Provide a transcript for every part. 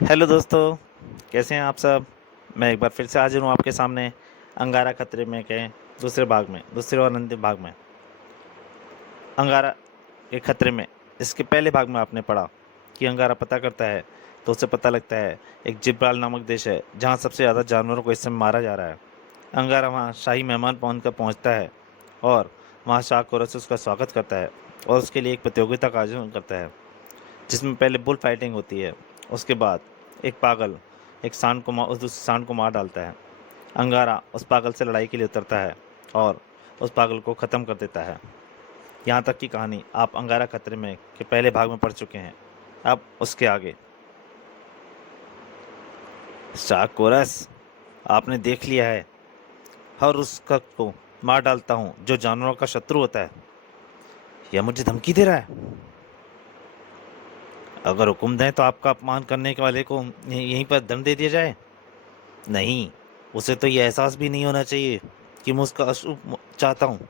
Hello दोस्तों, कैसे हैं आप सब। मैं एक बार फिर से हाजिर हूँ आपके सामने अंगारा खतरे में के दूसरे भाग में, दूसरे और अंतिम भाग में। अंगारा के खतरे में इसके पहले भाग में आपने पढ़ा कि अंगारा पता करता है तो उसे पता लगता है एक जिब्राल नामक देश है जहाँ सबसे ज़्यादा जानवरों को इस समय मारा जा रहा है। अंगारा वहाँ शाही मेहमान कर पहुँचता है और वहाँ शाह कोरस उसका स्वागत करता है और उसके लिए एक प्रतियोगिता का आयोजन करता है जिसमें पहले बुल फाइटिंग होती है। उसके बाद एक पागल एक उस सांड को मार डालता है। अंगारा उस पागल से लड़ाई के लिए उतरता है और उस पागल को ख़त्म कर देता है। यहाँ तक की कहानी आप अंगारा खतरे में के पहले भाग में पढ़ चुके हैं। अब उसके आगे शाह कोरस, आपने देख लिया है, हर उस को मार डालता हूँ जो जानवरों का शत्रु होता है। यह मुझे धमकी दे रहा है। अगर हुक्म दें तो आपका अपमान करने के वाले को यहीं पर दंड दे दिया जाए। नहीं, उसे तो ये एहसास भी नहीं होना चाहिए कि मैं उसका अशुभ चाहता हूँ।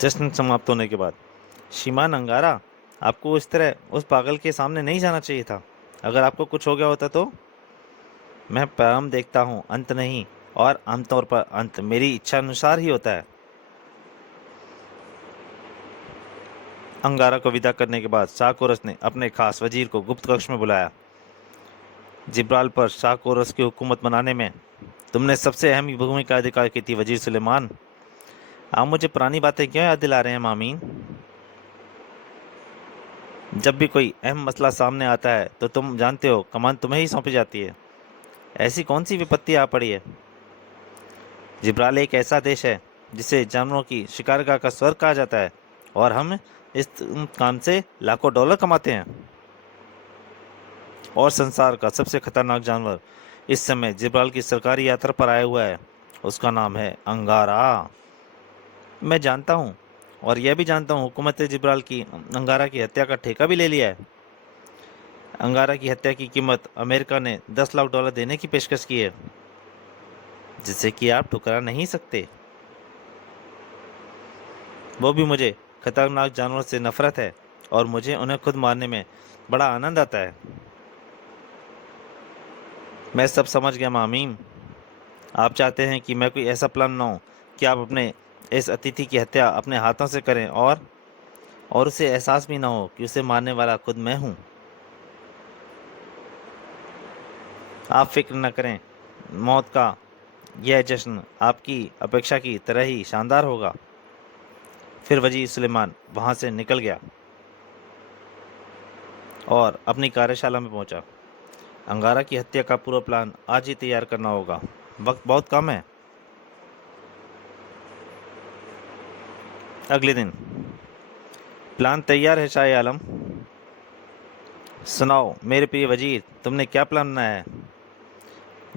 जश्न समाप्त होने के बाद, श्रीमान अंगारा, आपको इस तरह उस पागल के सामने नहीं जाना चाहिए था। अगर आपको कुछ हो गया होता तो। मैं प्रारंभ देखता हूँ, अंत नहीं, और आमतौर पर अंत मेरी इच्छा अनुसार ही होता है। अंगारा को विदा करने के बाद शाह कोरस ने अपने खास वजीर को गुप्त कक्ष में बुलाया। जिब्राल पर शाह कोरस की हुकूमत बनाने में तुमने सबसे अहम भूमिका अदा की थी वजीर सुलेमान। आप मुझे पुरानी बातें क्यों याद दिला रहे हैं मामीन। जब भी कोई अहम मसला सामने आता है तो तुम जानते हो कमान तुम्हें ही सौंपी जाती है। ऐसी कौन सी विपत्ति आ पड़ी है। जिब्राल एक ऐसा देश है जिसे जानवरों की शिकारगाह का स्वर्ग कहा जाता है और हम इस काम से लाखों डॉलर कमाते हैं। और संसार का सबसे खतरनाक जानवर इस समय जिब्राल की सरकारी यात्रा पर आया हुआ है। उसका नाम है अंगारा। मैं जानता हूँ, और यह भी जानता हूँ हुकूमत जिब्राल की अंगारा की हत्या का ठेका भी ले लिया है। अंगारा की हत्या की कीमत अमेरिका ने 10 लाख डॉलर देने की पेशकश की है, जिसे कि आप ठुकरा नहीं सकते। वो भी मुझे खतरनाक जानवरों से नफरत है और मुझे उन्हें खुद मारने में बड़ा आनंद आता है। मैं सब समझ गया मामीम। आप चाहते हैं कि मैं कोई ऐसा प्लान बनाऊं कि आप अपने इस अतिथि की हत्या अपने हाथों से करें और उसे एहसास भी ना हो कि उसे मारने वाला खुद मैं हूं। आप फिक्र न करें, मौत का यह जश्न आपकी अपेक्षा की तरह ही शानदार होगा। फिर वजीर सुलेमान वहां से निकल गया और अपनी कार्यशाला में पहुंचा। अंगारा की हत्या का पूरा प्लान आज ही तैयार करना होगा, वक्त बहुत कम है। अगले दिन, प्लान तैयार है शाह आलम। सुनाओ मेरे प्रिय वजीर, तुमने क्या प्लान बनाया है।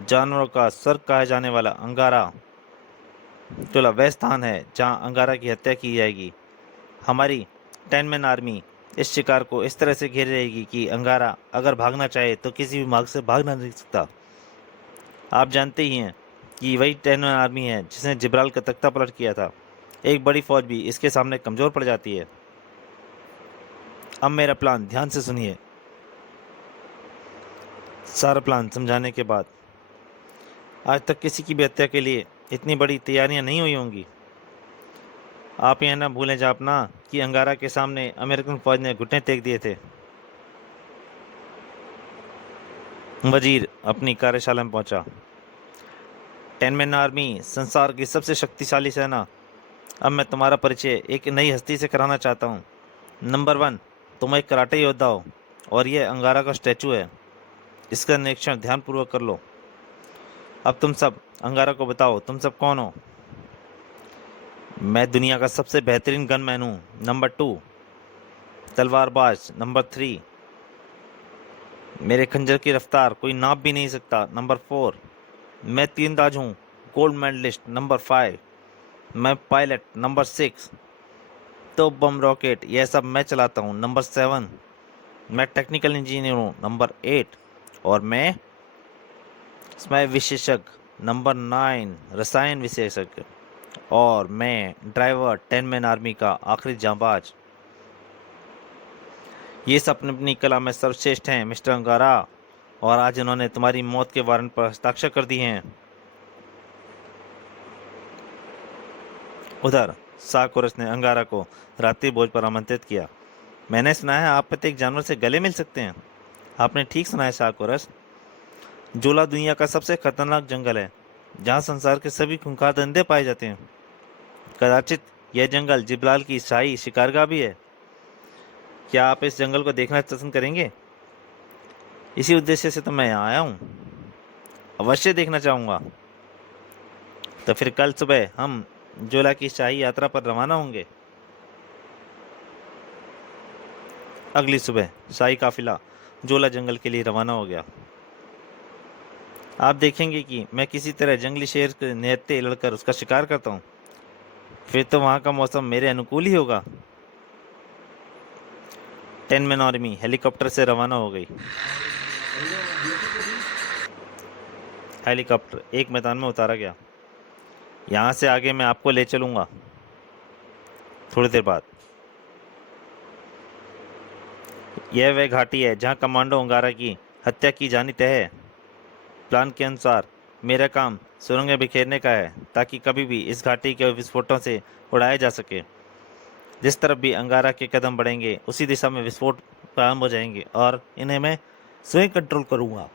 जानवरों का स्वर्ग कहा जाने वाला अंगारा टोला वह स्थान है जहां अंगारा की हत्या की जाएगी। हमारी 10 मैन आर्मी इस शिकार को इस तरह से घेरे रहेगी कि अंगारा अगर भागना चाहे तो किसी भी मार्ग से भाग नहीं सकता। आप जानते ही हैं कि वही 10 मैन आर्मी है जिसने जिब्राल का तख्ता पलट किया था। एक बड़ी फौज भी इसके सामने कमज़ोर पड़ जाती है। अब मेरा प्लान ध्यान से सुनिए। सारा प्लान समझाने के बाद, आज तक किसी की भी हत्या के लिए इतनी बड़ी तैयारियां नहीं हुई होंगी। आप यह ना भूलें जापना कि अंगारा के सामने अमेरिकन फौज ने घुटने टेक दिए थे। वजीर अपनी कार्यशाला में पहुंचा। 10 मैन आर्मी संसार की सबसे शक्तिशाली सेना। अब मैं तुम्हारा परिचय एक नई हस्ती से कराना चाहता हूँ। नंबर 1, तुम एक कराटे योद्धा हो और यह अंगारा का स्टैचू है। इसका निरीक्षण ध्यानपूर्वक कर लो। अब तुम सब अंगारा को बताओ तुम सब कौन हो। मैं दुनिया का सबसे बेहतरीन गनमैन हूँ। नंबर 2, तलवारबाज। नंबर 3, मेरे खंजर की रफ्तार कोई नाप भी नहीं सकता। नंबर 4, मैं तीरंदाज हूँ, गोल्ड मेडलिस्ट। नंबर 5, मैं पायलट। नंबर 6, तो बम रॉकेट यह सब मैं चलाता हूँ। नंबर 7, मैं टेक्निकल इंजीनियर हूँ। नंबर 8, और मैं विशेषज्ञ। नंबर 9, रसायन विशेषज्ञ। और मैं ड्राइवर 10 मैन आर्मी का आखिरी जांबाज। ये सब अपनी अपनी कला में सर्वश्रेष्ठ हैं मिस्टर अंगारा, और आज इन्होंने तुम्हारी मौत के वारंट पर हस्ताक्षर कर दिए हैं। उधर साकोरस ने अंगारा को रात्रि भोज पर आमंत्रित किया। मैंने सुना है आप प्रत्येक जानवर से गले मिल सकते हैं। आपने ठीक सुना है साकोरस। जोला दुनिया का सबसे खतरनाक जंगल है, जहाँ संसार के सभी खूंखार दंदे पाए जाते हैं। कदाचित यह जंगल जिब्राल की शाही शिकारगाह भी है। क्या आप इस जंगल को देखना पसंद करेंगे? इसी उद्देश्य से तो मैं यहाँ आया हूँ। अवश्य देखना चाहूँगा। तो फिर कल सुबह हम जोला की शाही यात्रा पर रवाना होंगे। अगली सुबह शाही काफिला जोला जंगल के लिए रवाना हो गया। आप देखेंगे कि मैं किसी तरह जंगली शेर के निहत्थे लड़कर उसका शिकार करता हूँ। फिर तो वहाँ का मौसम मेरे अनुकूल ही होगा। 10 मैन आर्मी हेलीकॉप्टर से रवाना हो गई। हेलीकॉप्टर एक मैदान में उतारा गया। यहाँ से आगे मैं आपको ले चलूँगा। थोड़ी देर बाद यह वह घाटी है जहाँ कमांडो अंगारा की हत्या की जानी तय है। प्लान के अनुसार मेरा काम सुरंगें बिखेरने का है, ताकि कभी भी इस घाटी के विस्फोटों से उड़ाया जा सके। जिस तरफ भी अंगारा के कदम बढ़ेंगे उसी दिशा में विस्फोट प्रारंभ हो जाएंगे, और इन्हें मैं स्वयं कंट्रोल करूँगा।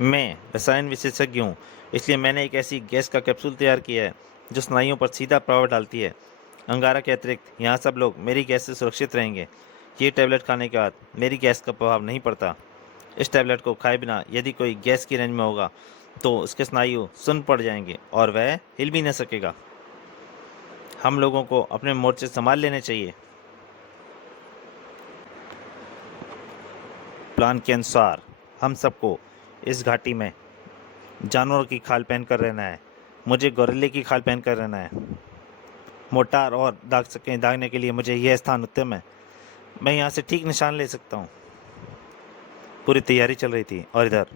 मैं रसायन विशेषज्ञ हूँ, इसलिए मैंने एक ऐसी गैस का कैप्सूल तैयार किया है जो स्नायुओं पर सीधा प्रभाव डालती है। अंगारा के अतिरिक्त यहाँ सब लोग मेरी गैस से सुरक्षित रहेंगे। ये टैबलेट खाने के बाद मेरी गैस का प्रभाव नहीं पड़ता। इस टैबलेट को खाए बिना यदि कोई गैस की रेंज में होगा तो उसके स्नायु सुन्न पड़ जाएंगे और वह हिल भी न सकेगा। हम लोगों को अपने मोर्चे संभाल लेने चाहिए। प्लान के अनुसार हम सबको इस घाटी में जानवरों की खाल पहन कर रहना है। मुझे गोरिल्ले की खाल पहन कर रहना है। मोटार और दाग सकें दागने के लिए मुझे यह स्थान उत्तम है। मैं यहाँ से ठीक निशान ले सकता हूँ। पूरी तैयारी चल रही थी, और इधर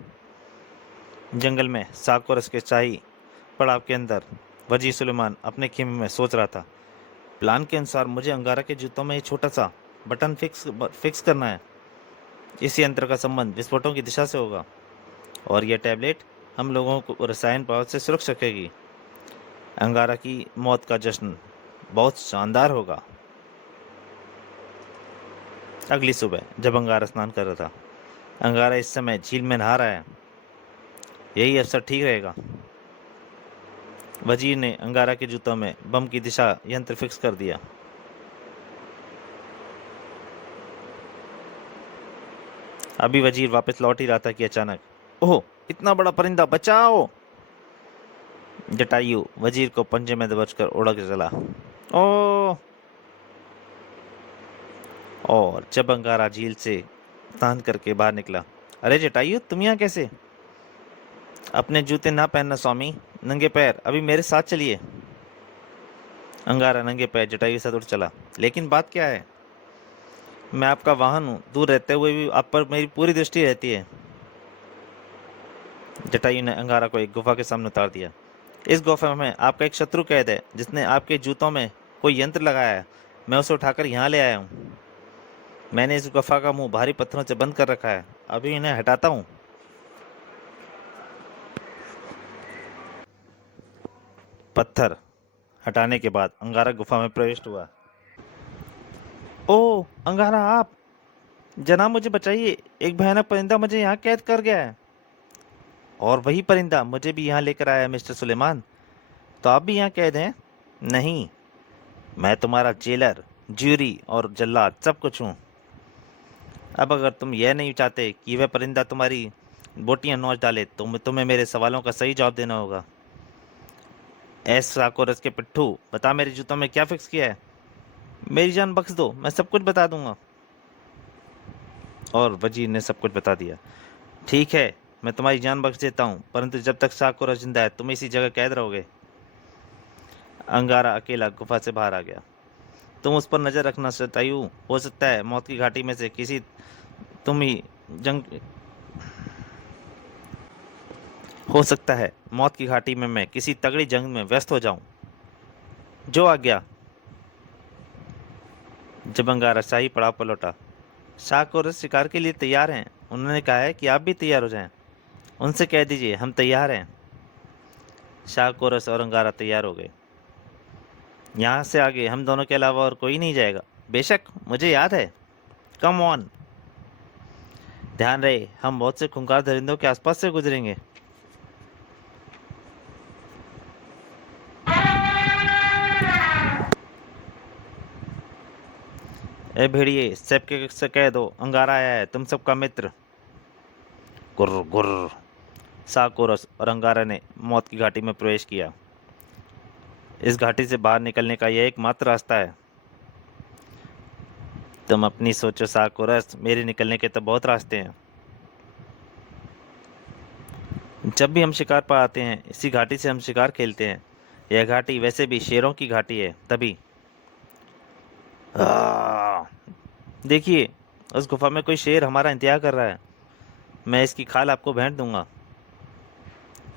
जंगल में साकोरस के शाही पड़ाव के अंदर वजीर सुलेमान अपने खेमे में सोच रहा था। प्लान के अनुसार मुझे अंगारा के जूतों में एक छोटा सा बटन फिक्स करना है। इस यंत्र का संबंध विस्फोटों की दिशा से होगा, और यह टैबलेट हम लोगों को रसायन प्रभाव से सुरक्षा रखेगी। अंगारा की मौत का जश्न बहुत शानदार होगा। अगली सुबह जब अंगारा स्नान कर रहा था, अंगारा इस समय झील में नहा रहा है। यही अवसर ठीक रहेगा। वजीर ने अंगारा के जूतों में बम की दिशा यंत्र फिक्स कर दिया। अभी वजीर वापस लौट ही रहा था कि अचानक, ओह, इतना बड़ा परिंदा, बचाओ! जटायु वजीर को पंजे में दबोचकर उड़ के चला। ओह! और जब अंगारा झील से स्नान करके बाहर निकला, अरे जटायु, तुम यहाँ कैसे? अपने जूते ना पहनना स्वामी, नंगे पैर अभी मेरे साथ चलिए। अंगारा नंगे पैर जटायु के साथ उड़ चला। लेकिन बात क्या है? मैं आपका वाहन हूँ, दूर रहते हुए भी आप पर मेरी पूरी दृष्टि रहती है। जटायु ने अंगारा को एक गुफा के सामने उतार दिया। इस गुफा में आपका एक शत्रु कैद है, जिसने आपके जूतों में कोई यंत्र लगाया है। मैं उसे उठाकर यहाँ ले आया हूँ। मैंने इस गुफा का मुंह भारी पत्थरों से बंद कर रखा है। अभी इन्हें हटाता हूँ। पत्थर हटाने के बाद अंगारा गुफा में प्रविष्ट हुआ। ओह अंगारा, आप! जनाब मुझे बचाइए, एक भयानक परिंदा मुझे यहाँ कैद कर गया है। और वही परिंदा मुझे भी यहाँ लेकर आया है मिस्टर सुलेमान। तो आप भी यहाँ कैद हैं? नहीं, मैं तुम्हारा जेलर, ज्यूरी और जल्लाद सब कुछ हूँ। अब अगर तुम यह नहीं चाहते कि वह परिंदा तुम्हारी बोटियाँ नोच डाले तो तुम्हें मेरे सवालों का सही जवाब देना होगा। ऐसा कोरस के पिट्ठू, बता मेरे जूतों में क्या फिक्स किया है? मेरी जान बख्श दो, मैं सब कुछ बता दूंगा। और वजीर ने सब कुछ बता दिया। ठीक है, मैं तुम्हारी जान बख्श देता हूँ, परंतु जब तक साकोरस जिंदा है तुम इसी जगह कैद रहोगे। अंगारा अकेला गुफा से बाहर आ गया। तुम उस पर नजर रखना जटायु, हो सकता है मौत की घाटी में से किसी तुम ही जंग हो सकता है मौत की घाटी में मैं किसी तगड़ी जंग में व्यस्त हो जाऊं। जो आ गया। जब अंगारा शाही पड़ाव पर लौटा, शाह और शिकार के लिए तैयार हैं। उन्होंने कहा है कि आप भी तैयार हो जाएं। उनसे कह दीजिए हम तैयार हैं। शाह कोरस और अंगारा तैयार हो गए। यहाँ से आगे हम दोनों के अलावा और कोई नहीं जाएगा। बेशक, मुझे याद है। Come on. ध्यान रहे, हम बहुत से खूंखार दरिंदों के आसपास से गुजरेंगे। ए भेड़िए, सबके से कह दो अंगारा आया है, तुम सबका मित्र। गुर्र गुर्र। साकोरस और अंगारा ने मौत की घाटी में प्रवेश किया। इस घाटी से बाहर निकलने का यह एकमात्र रास्ता है। तुम अपनी सोचो साकोरस, मेरे निकलने के तो बहुत रास्ते हैं। जब भी हम शिकार पर आते हैं, इसी घाटी से हम शिकार खेलते हैं। यह घाटी वैसे भी शेरों की घाटी है। तभी देखिए, उस गुफा में कोई शेर हमारा इंतजार कर रहा है। मैं इसकी खाल आपको भेंट दूंगा।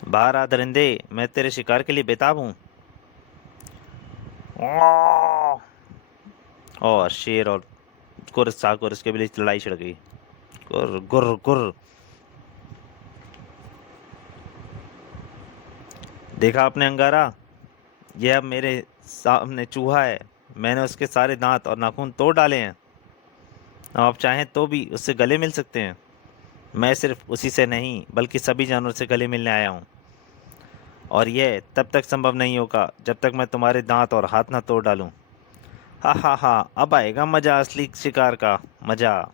बाहर आ दरिंदे, मैं तेरे शिकार के लिए बेताब हूँ। और शेर और साकोरस इसके बीच लड़ाई छिड़ गई। गुर्र गुर्र गुर्र। देखा आपने अंगारा, यह अब मेरे सामने चूहा है। मैंने उसके सारे दांत और नाखून तोड़ डाले हैं। अब आप चाहें तो भी उससे गले मिल सकते हैं। मैं सिर्फ उसी से नहीं, बल्कि सभी जानवरों से गले मिलने आया हूँ। और यह तब तक संभव नहीं होगा जब तक मैं तुम्हारे दांत और हाथ ना तोड़ डालूं। हा हा हा, अब आएगा मजा, असली शिकार का मजा।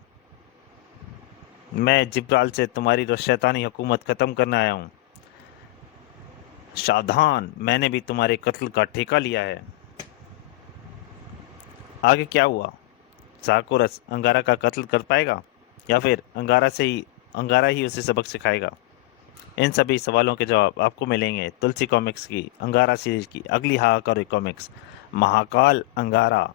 मैं जिब्राल से तुम्हारी शैतानी हुकूमत खत्म करने आया हूँ। सावधान, मैंने भी तुम्हारे कत्ल का ठेका लिया है। आगे क्या हुआ? साकोरस अंगारा का कत्ल कर पाएगा, या फिर अंगारा ही उसे सबक सिखाएगा? इन सभी सवालों के जवाब आपको मिलेंगे तुलसी कॉमिक्स की अंगारा सीरीज की अगली हाहाकार कॉमिक्स, महाकाल अंगारा।